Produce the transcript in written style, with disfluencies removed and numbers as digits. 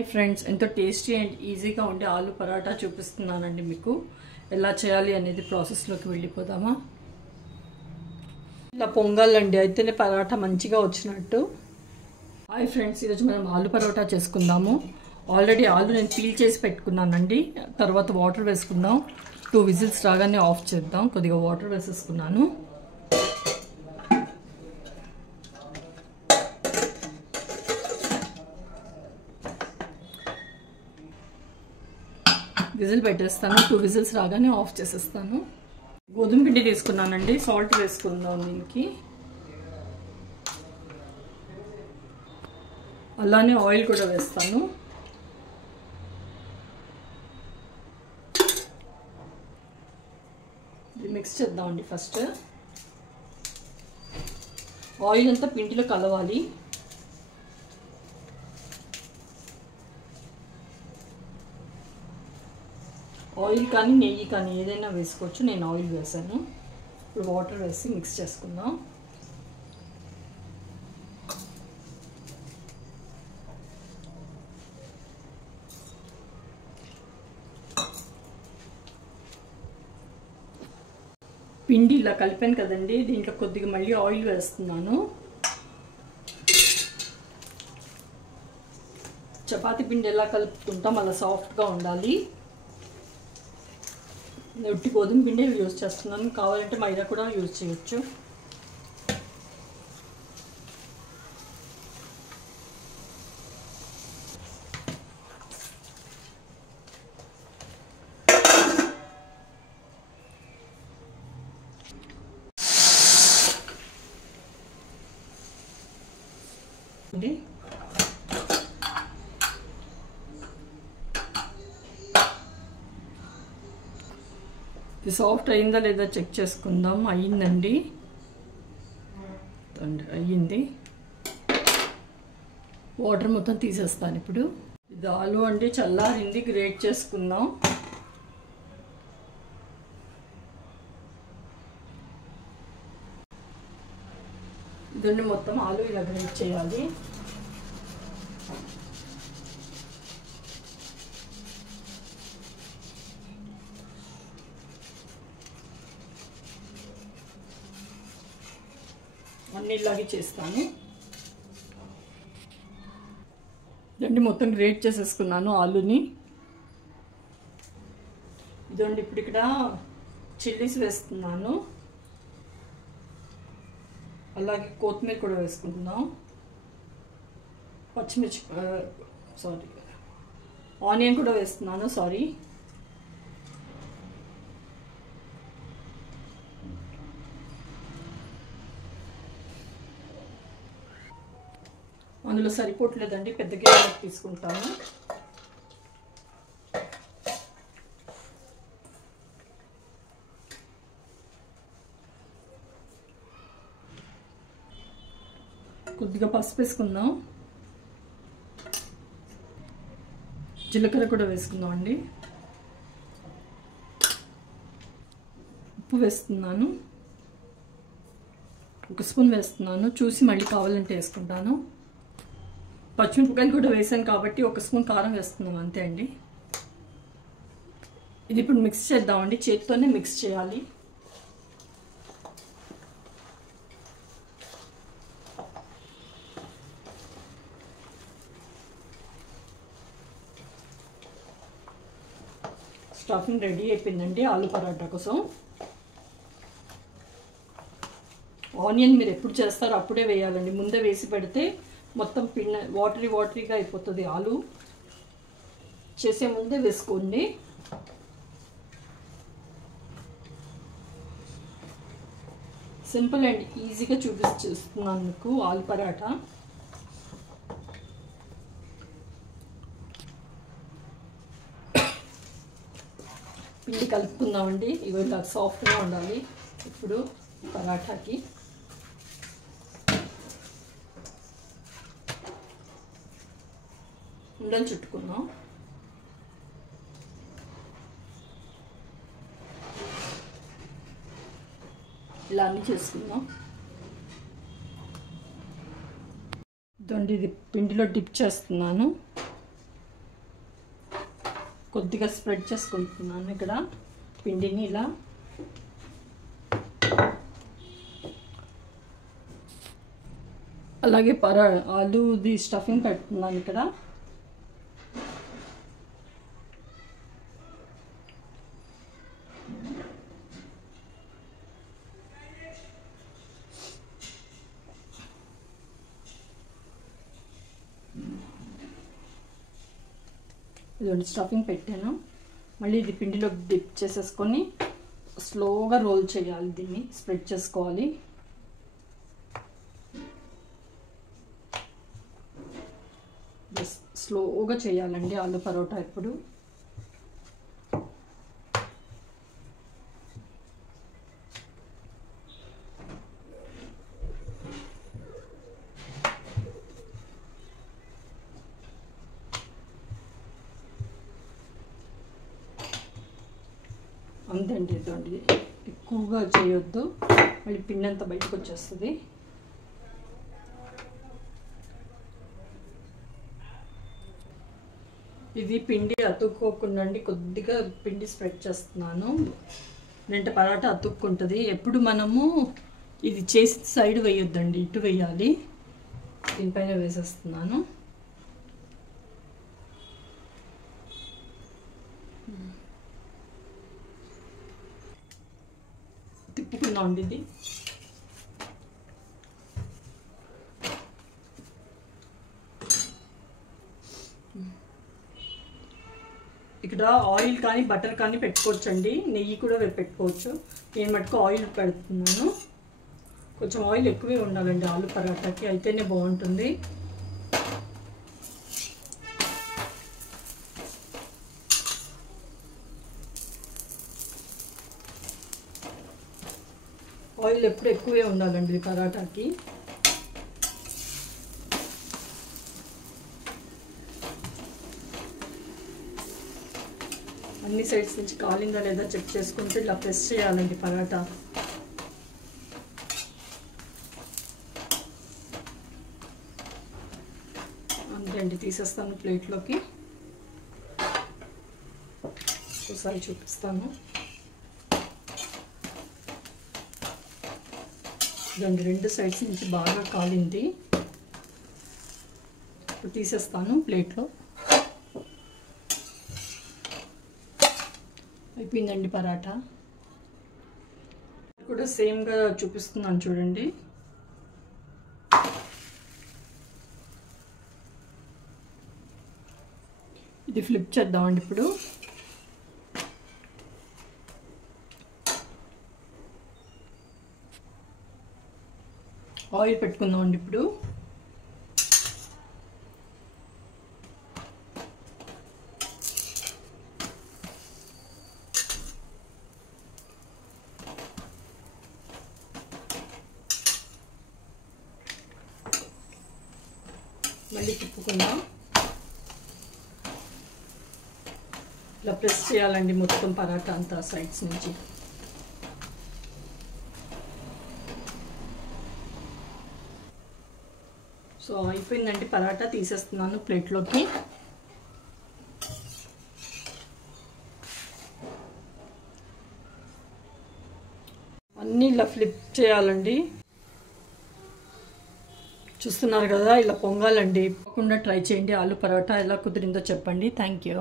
Hi friends, ఎంతో tasty and ఈజీగా ఉండే ఆలు పరాటా చూపిస్తున్నానండి మీకు. ఎలా చేయాలి అనేది ప్రాసెస్లోకి వెళ్ళిపోదామా. ఇలా పొంగాలండి, అయితేనే పరాటా మంచిగా వచ్చినట్టు. హాయ్ ఫ్రెండ్స్, ఈరోజు మనం ఆలు పరోటా చేసుకుందాము. ఆల్రెడీ ఆలు నేను పీల్ చేసి పెట్టుకున్నానండి. తర్వాత వాటర్ వేసుకుందాం. 2 విజిల్స్ రాగానే ఆఫ్ చేద్దాం. కొద్దిగా వాటర్ వేసేసుకున్నాను. విజిల్ పెట్టేస్తాను. 2 విజిల్స్ రాగానే ఆఫ్ చేసేస్తాను. గోధుమ పిండి తీసుకున్నానండి. సాల్ట్ వేసుకుందాం దీనికి. అలానే ఆయిల్ కూడా వేస్తాను. ఇది మిక్స్ చేద్దామండి. ఫస్ట్ ఆయిల్ అంతా పిండిలో కలవాలి. ఆయిల్ కానీ నెయ్యి కానీ ఏదైనా వేసుకోవచ్చు. నేను ఆయిల్ వేసాను. ఇప్పుడు వాటర్ వేసి మిక్స్ చేసుకుందాం. పిండి ఇలా కలిపాను కదండి, దీంట్లో కొద్దిగా మళ్ళీ ఆయిల్ వేస్తున్నాను. చపాతీ పిండి ఎలా కలుపుతుంటాం అలా సాఫ్ట్గా ఉండాలి. ఒట్టి గోధుమ పిండి యూజ్ చేస్తున్నాను. కావాలంటే మైదా కూడా యూజ్ చేయొచ్చు. ఇది సాఫ్ట్ అయిందా లేదా చెక్ చేసుకుందాం. అయ్యిందండి, అయ్యింది. వాటర్ మొత్తం తీసేస్తాను ఇప్పుడు. ఇది ఆలు అంటే చల్లారింది, గ్రేట్ చేసుకుందాం. ఇదండి మొత్తం ఆలు ఇలా గ్రేట్ చేయాలి. అన్నీ ఇలాగే చేస్తాను. ఇదండి మొత్తం గ్రేట్ చేసేసుకున్నాను ఆలుని. ఇదండి ఇప్పుడు ఇక్కడ చిల్లీస్ వేస్తున్నాను. అలాగే కొత్తిమీర కూడా వేసుకుంటున్నాం. పచ్చిమిర్చి ఆనియన్ కూడా వేస్తున్నాను. అందులో సరిపోవట్లేదండి, పెద్ద గిన్నె తీసుకుంటాను. కొద్దిగా పసుపు వేసుకుందాం. జీలకర్ర కూడా వేసుకుందాం అండి. ఉప్పు వేస్తున్నాను. 1 స్పూన్ వేస్తున్నాను. చూసి మళ్ళీ కావాలంటే వేసుకుంటాను. పచ్చిమిరపకాయలు కూడా వేసాను కాబట్టి 1 స్పూన్ కారం వేస్తున్నాను, అంతే అండి. ఇది ఇప్పుడు మిక్స్ చేద్దామండి. చేతితోనే మిక్స్ చేయాలి. స్టఫింగ్ రెడీ అయిపోయిందండి ఆలు పరాటా కోసం. ఆనియన్ మీరు ఎప్పుడు చేస్తారో అప్పుడే వేయాలండి. ముందే వేసి పెడితే మొత్తం వాటరీగా అయిపోతుంది. ఆలు చేసే ముందే వేసుకోండి. సింపుల్ అండ్ ఈజీగా చూపిస్తున్నాను మీకు ఆలు పరాటా. పిండి కలుపుకుందామండి. ఇవి ఇలా సాఫ్ట్గా ఉండాలి. ఇప్పుడు పరాటాకి ఉండలు చుట్టుకుందాం. ఇలా అన్నీ చేసుకుందాం. ఇదండి ఇది పిండిలో డిప్ చేస్తున్నాను. కొద్దిగా స్ప్రెడ్ చేసుకుంటున్నాను ఇక్కడ పిండిని ఇలా. అలాగే ఆలూది స్టఫింగ్ పెడుతున్నాను ఇక్కడ. ఇదిగోండి స్టఫింగ్ పెట్టాను. మళ్ళీ ఇది పిండిలో డిప్ చేసేసుకొని స్లోగా రోల్ చేయాలి, దీన్ని స్ప్రెడ్ చేసుకోవాలి. స్లోగా చేయాలండి ఆలు పరోటా ఎప్పుడు. అంతేండి, ఇదండి ఎక్కువగా చేయొద్దు, మళ్ళీ పిండి అంతా బయటకు వచ్చేస్తుంది. ఇది పిండి అతుక్కోకుండా అండి కొద్దిగా పిండి స్ప్రెడ్ చేస్తున్నాను, అంటే పరాటా అతుక్కుంటుంది. ఎప్పుడు మనము ఇది చేసి సైడ్ వేయొద్దండి, ఇటు వేయాలి. దీనిపైన వేసేస్తున్నాను. తిప్పుకుందాం అండి ఇది. ఇక్కడ ఆయిల్ కానీ బటర్ కానీ పెట్టుకోవచ్చండి, నెయ్యి కూడా పెట్టుకోవచ్చు. నేను మటుకు ఆయిల్ పెడుతున్నాను. కొంచెం ఆయిల్ ఎక్కువే ఉండాలండి ఆలు పరాటాకి, అయితేనే బాగుంటుంది. ఆయిల్ ఎప్పుడు ఎక్కువే ఉండాలండి పరాటాకి. అన్ని సైడ్స్ నుంచి కాలిందా లేదా చెక్ చేసుకుంటూ ఇలా ప్రెస్ చేయాలండి పరాటా. అంతే అండి, తీసేస్తాను ప్లేట్లోకి. ఒకసారి చూపిస్తాను. రెండు సైడ్స్ నుంచి బాగా కాలింది. ఇప్పుడు తీసేస్తాను ప్లేట్లో. అయిపోయిందండి పరాటా. కూడా సేమ్గా చూపిస్తున్నాను చూడండి. ఇది ఫ్లిప్ చేద్దామండి ఇప్పుడు. ఆయిల్ పెట్టుకుందామండి ఇప్పుడు. మళ్ళీ తిప్పుకుందాం. ఇలా ప్రెస్ చేయాలండి మొత్తం పరాటా అంతా సైడ్స్ నుంచి. సో అయిపోయిందండి పరాటా, తీసేస్తున్నాను ప్లేట్లోకి. అన్నీ ఇలా ఫ్లిప్ చేయాలండి. చూస్తున్నారు కదా, ఇలా పొంగాలండి. తప్పకుండా ట్రై చేయండి. ఆలు పరాటా ఎలా కుదిరిందో చెప్పండి. Thank you.